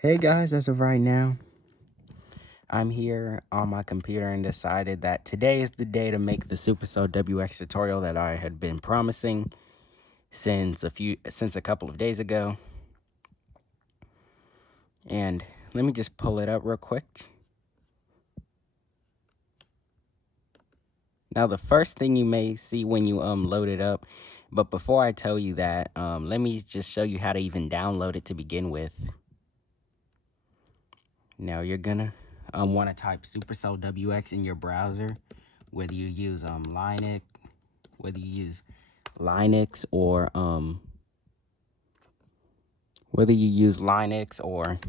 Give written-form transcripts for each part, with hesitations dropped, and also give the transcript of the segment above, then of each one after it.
Hey guys, as of right now, I'm here on my computer and decided that today is the day to make the SupercellWX tutorial that I had been promising since a couple of days ago. And let me just pull it up real quick. Now the first thing you may see when you load it up, but before I tell you that, let me just show you how to even download it to begin with. Now you're gonna want to type SupercellWX in your browser, whether you use Linux or whether you use Linux or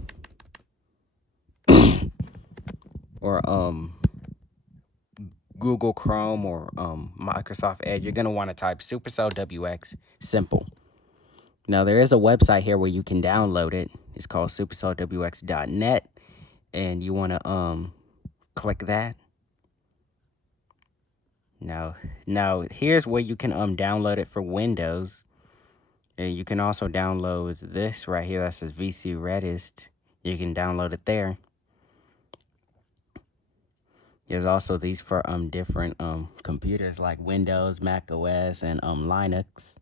Google Chrome or Microsoft Edge, you're gonna want to type SupercellWX simple. Now there is a website here where you can download it. It's called SupercellWX.net, and you want to click that. Now here's where you can download it for Windows. And you can also download this right here that says VC Redist. You can download it there. There's also these for different computers like Windows, Mac OS, and Linux.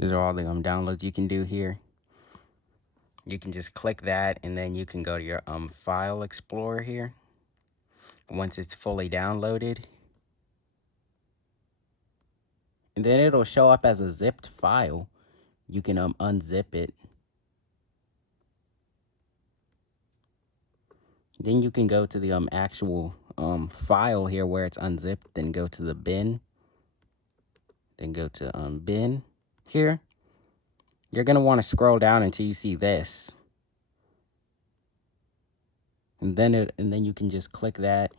These are all the downloads you can do here. You can just click that, and then you can go to your file explorer here. Once it's fully downloaded, and then it'll show up as a zipped file. You can unzip it. Then you can go to the actual file here where it's unzipped. Then go to the bin. Then go to bin here. You're gonna want to scroll down until you see this, and then you can just click that.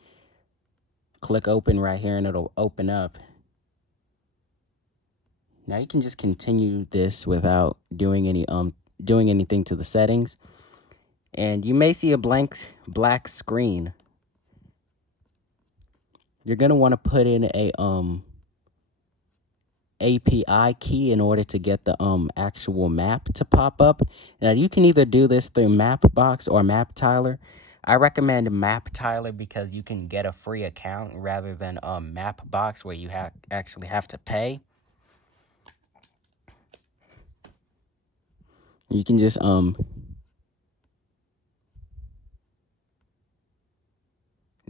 Click open right here, and it'll open up. Now you can just continue this without doing anything to the settings, and you may see a black screen. You're gonna want to put in a API key in order to get the actual map to pop up. Now you can either do this through Mapbox or MapTiler. I recommend MapTiler because you can get a free account rather than Mapbox where you actually have to pay. You can just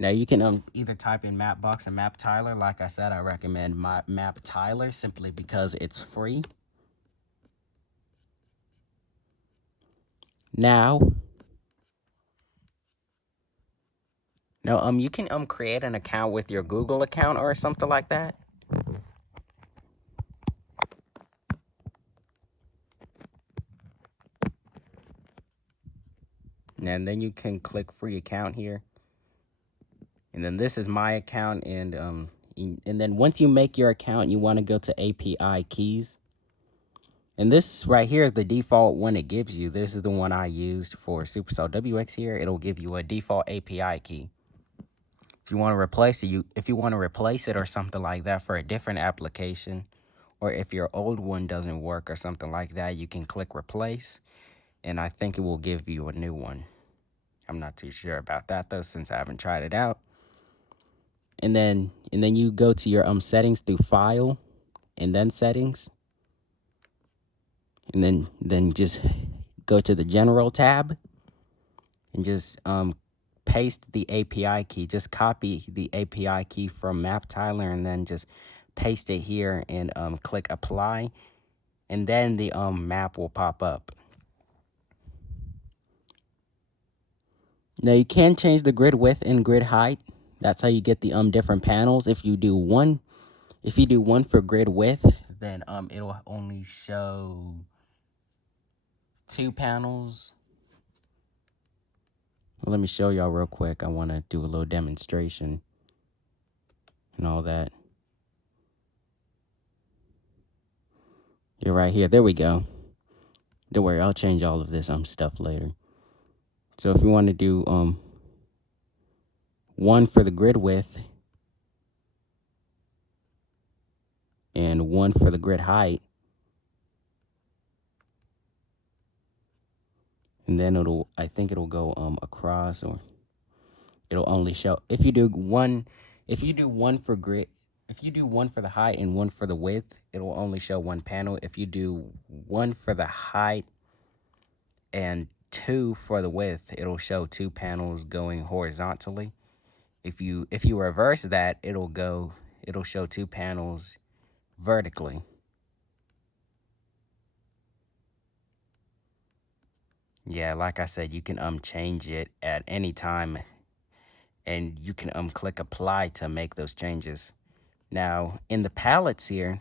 now you can either type in Mapbox or MapTiler. Like I said, I recommend MapTiler simply because it's free. Now you can create an account with your Google account or something like that. And then you can click free account here. And then this is my account, and then once you make your account, you want to go to API keys. And this right here is the default one it gives you. This is the one I used for SupercellWX here. It'll give you a default API key. If you want to replace it, or something like that for a different application, or if your old one doesn't work or something like that, you can click replace, and I think it will give you a new one. I'm not too sure about that though, since I haven't tried it out. And then you go to your settings through file and then settings. And then just go to the general tab and just paste the API key. Just copy the API key from MapTiler and then just paste it here and click apply. And then the map will pop up. Now you can change the grid width and grid height. That's how you get the different panels. If you do one for grid width, then it'll only show 2 panels. Well, let me show y'all real quick. I want to do a little demonstration and all that. You're right here. There we go. Don't worry, I'll change all of this stuff later. So if you want to do one for the grid width, and one for the grid height. And then I think it'll go across, or it'll only show if you do one. If you do one for grid, if you do one for the height and one for the width, it will only show one panel. If you do one for the height and two for the width, it'll show two panels going horizontally. If you reverse that, it'll show two panels vertically. Yeah, like I said, you can change it at any time, and you can click apply to make those changes. Now, in the palettes here,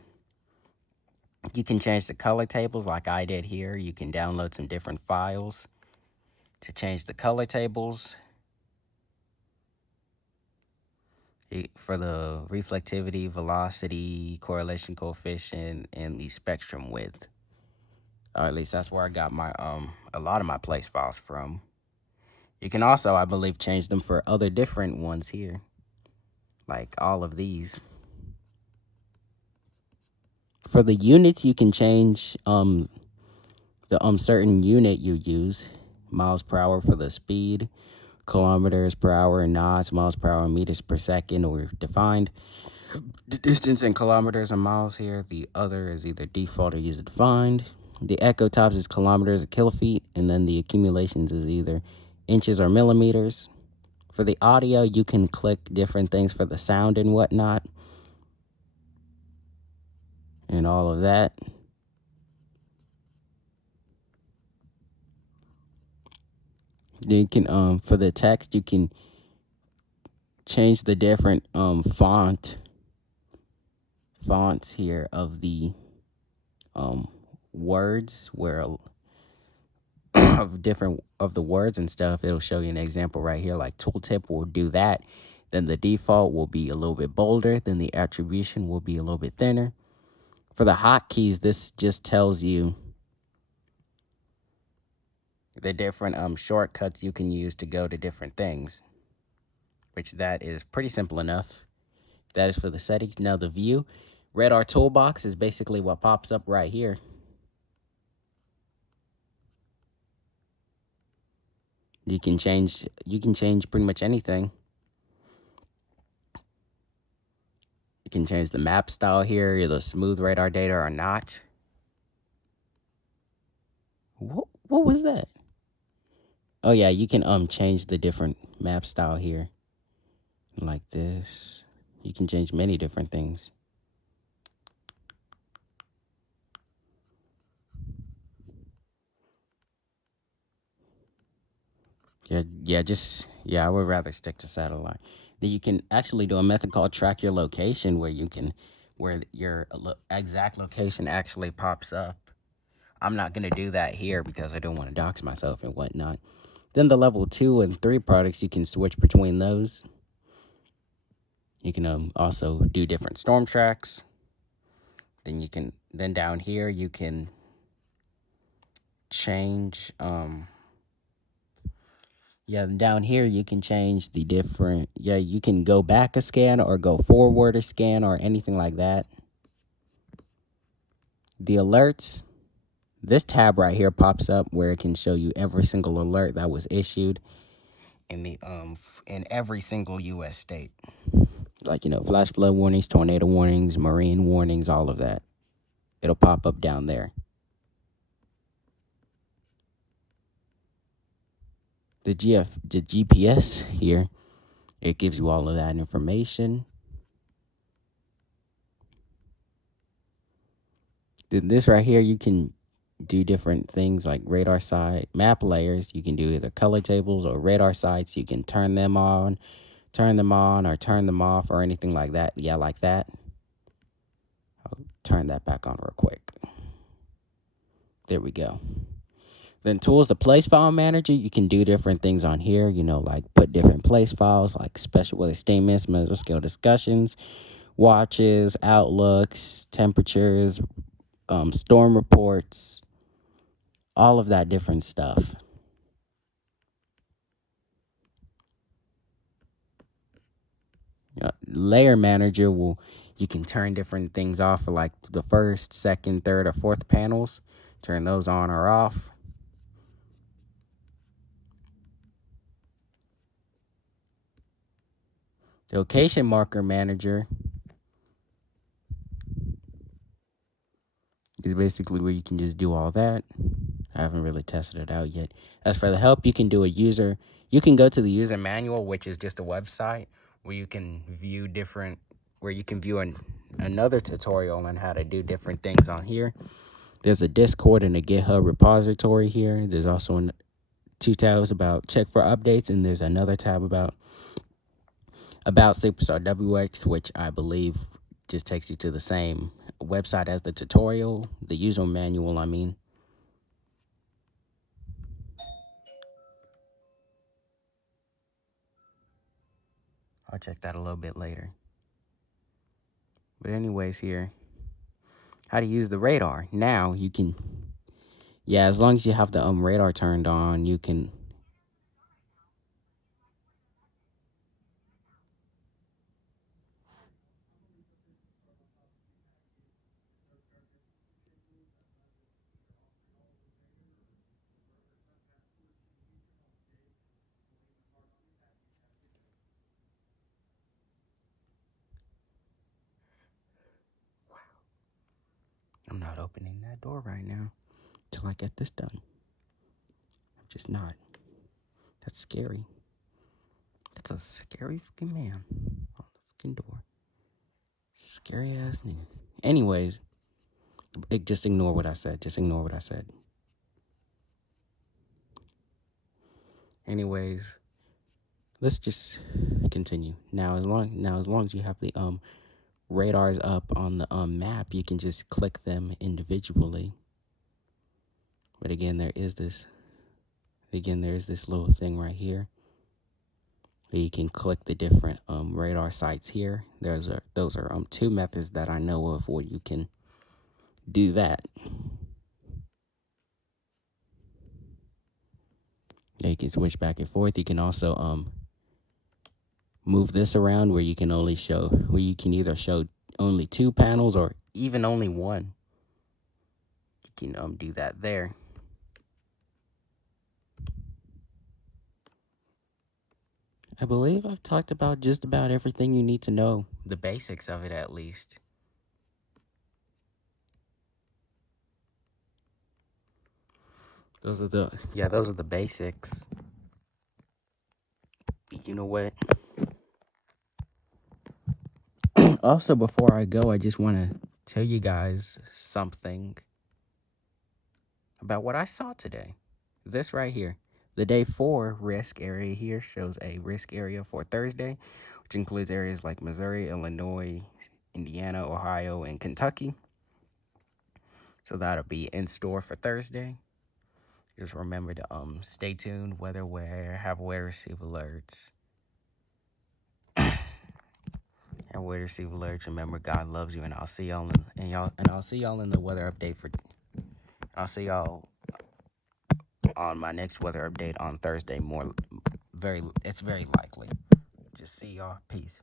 you can change the color tables like I did here. You can download some different files to change the color tables for the reflectivity, velocity, correlation coefficient, and the spectrum width. Or at least that's where I got my a lot of my place files from. You can also, I believe, change them for other different ones here, like all of these. For the units, you can change the certain unit you use, miles per hour for the speed, kilometers per hour in knots, miles per hour in meters per second, or defined. The distance in kilometers and miles here. The other is either default or user defined. The echo tops is kilometers or kilofeet, and then the accumulations is either inches or millimeters. For the audio, you can click different things for the sound and whatnot, and all of that. Then you can for the text, you can change the different fonts here of the words, where of different of the words and stuff. It'll show you an example right here, like tooltip will do that. Then the default will be a little bit bolder, then the attribution will be a little bit thinner. For the hotkeys, this just tells you the different shortcuts you can use to go to different things, which that is pretty simple enough. That is for the settings. Now the view, radar toolbox is basically what pops up right here. You can change pretty much anything. You can change the map style here, either smooth radar data or not. What was that? Oh yeah, you can change the different map style here. Like this. You can change many different things. I would rather stick to satellite. Then you can actually do a method called track your location, where your exact location actually pops up. I'm not gonna do that here because I don't want to dox myself and whatnot. Then the level 2 and 3 products, you can switch between those. You can also do different storm tracks. Then down here you can change down here you can change the different you can go back a scan or go forward a scan or anything like that. The alerts, this tab right here pops up where it can show you every single alert that was issued in every single US state. Like, flash flood warnings, tornado warnings, marine warnings, all of that. It'll pop up down there. The GPS here, it gives you all of that information. This right here, you can do different things like radar site, map layers. You can do either color tables or radar sites. You can turn them on, or turn them off, or anything like that. Yeah, like that. I'll turn that back on real quick. There we go. Then tools, the place file manager, you can do different things on here, like put different place files, like special weather statements, mesoscale discussions, watches, outlooks, temperatures, storm reports, all of that different stuff. layer manager you can turn different things off for like the first, second, third, or fourth panels. Turn those on or off. The location marker manager is basically where you can just do all that. I haven't really tested it out yet. As for the help, you can do you can go to the user manual, which is just a website where you can view another tutorial on how to do different things on here. There's a Discord and a GitHub repository here. There's also two tabs about check for updates, and there's another tab about SupercellWX, which I believe just takes you to the same website as the tutorial, the user manual, I mean. I'll check that a little bit later. But anyways, here, how to use the radar. Now you can, as long as you have the radar turned on, you can. I'm not opening that door right now till I get this done. I'm just not. That's scary. That's a scary fucking man on the fucking door. Scary ass nigga. Anyways, just ignore what I said. Just ignore what I said. Anyways, let's just continue. Now as long as you have the radars up on the map, you can just click them individually. But again, there's this little thing right here where you can click the different radar sites here. Those are two methods that I know of where you can do that. You can switch back and forth. You can also move this around where you can either show only two panels or even only one. You can do that there. I believe I've talked about just about everything you need to know, the basics of it at least. Those are the basics. You know what? Also, before I go, I just want to tell you guys something about what I saw today. This right here. The day 4 risk area here shows a risk area for Thursday, which includes areas like Missouri, Illinois, Indiana, Ohio, and Kentucky. So that'll be in store for Thursday. Just remember to stay tuned, have weather receive alerts. And weather receive alerts. Remember, God loves you, and I'll see y'all in the weather update I'll see y'all on my next weather update on Thursday. It's very likely. Just see y'all. Peace.